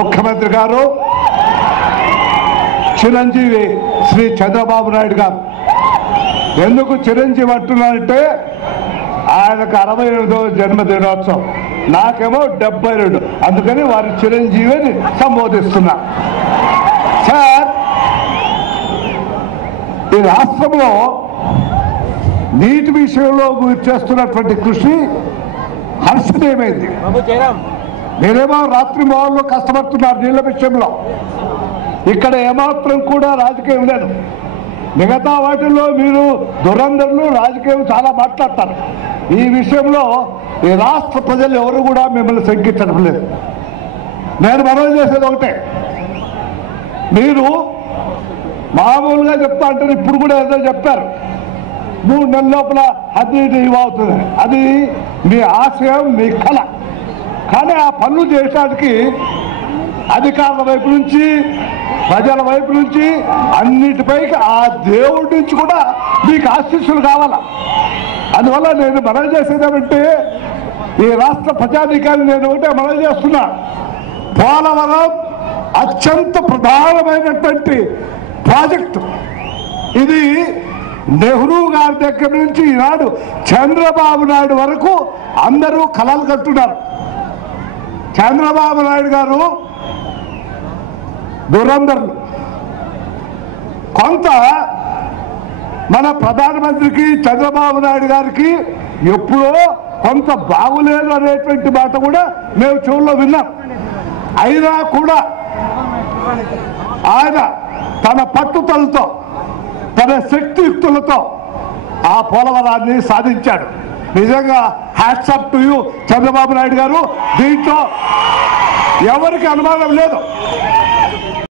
ముఖ్యమంత్రి గారు చిరంజీవి శ్రీ చంద్రబాబు నాయుడు గారు. ఎందుకు చిరంజీవి అంటున్నారంటే ఆయనకు 68వ జన్మదినోత్సవం, నాకేమో 72. అందుకని వారి చిరంజీవిని సంబోధిస్తున్నా. సార్, ఈ రాష్ట్రంలో నీటి విషయంలో మీరు చేస్తున్నటువంటి కృషి హర్షణీయమైంది. మీరేమో రాత్రి మోహన్లో కష్టపడుతున్నారు నీళ్ల విషయంలో. ఇక్కడ ఏమాత్రం కూడా రాజకీయం లేదు. మిగతా వాటిల్లో మీరు దురంధరులు రాజకీయం చాలా మాట్లాడతారు. ఈ విషయంలో ఈ రాష్ట్ర ప్రజలు ఎవరు కూడా మిమ్మల్ని శంకించడం లేదు. నేను మనవి చేసేది ఒకటే, మీరు మామూలుగా చెప్తా అంటే ఇప్పుడు కూడా ఏదో చెప్పారు 3 నెలల లోపల అది అవుతుంది. అది మీ ఆశయం, మీ కళ. కానీ ఆ పనులు చేయడానికి అధికారుల వైపు నుంచి, ప్రజల వైపు నుంచి, అన్నిటిపైకి ఆ దేవుడి నుంచి కూడా మీకు ఆశీస్సులు కావాలా. అందువల్ల నేను మనవి చేసేదేమంటే ఈ రాష్ట్ర ప్రజాధికారిని నేను ఒకటే మనవి చేస్తున్నా, పోలవరం అత్యంత ప్రధానమైనటువంటి ప్రాజెక్టు. ఇది నెహ్రూ గారి దగ్గర నుంచి ఈనాడు చంద్రబాబు నాయుడు వరకు అందరూ కలలు కట్టున్నారు. చంద్రబాబు నాయుడు గారు దురంధరులు. కొంత మన ప్రధానమంత్రికి చంద్రబాబు నాయుడు గారికి ఎప్పుడో కొంత బాగులేదు అనేటువంటి మాట కూడా మేము చెవుల్లో విన్నాం. అయినా కూడా ఆయన తన పట్టుదలతో, తన శక్తియుక్తులతో ఆ పోలవరాన్ని సాధించాడు. నిజంగా hats off to you Chandrababu Naidu గారు. దీంట్లో ఎవరికి అనుమానం లేదు.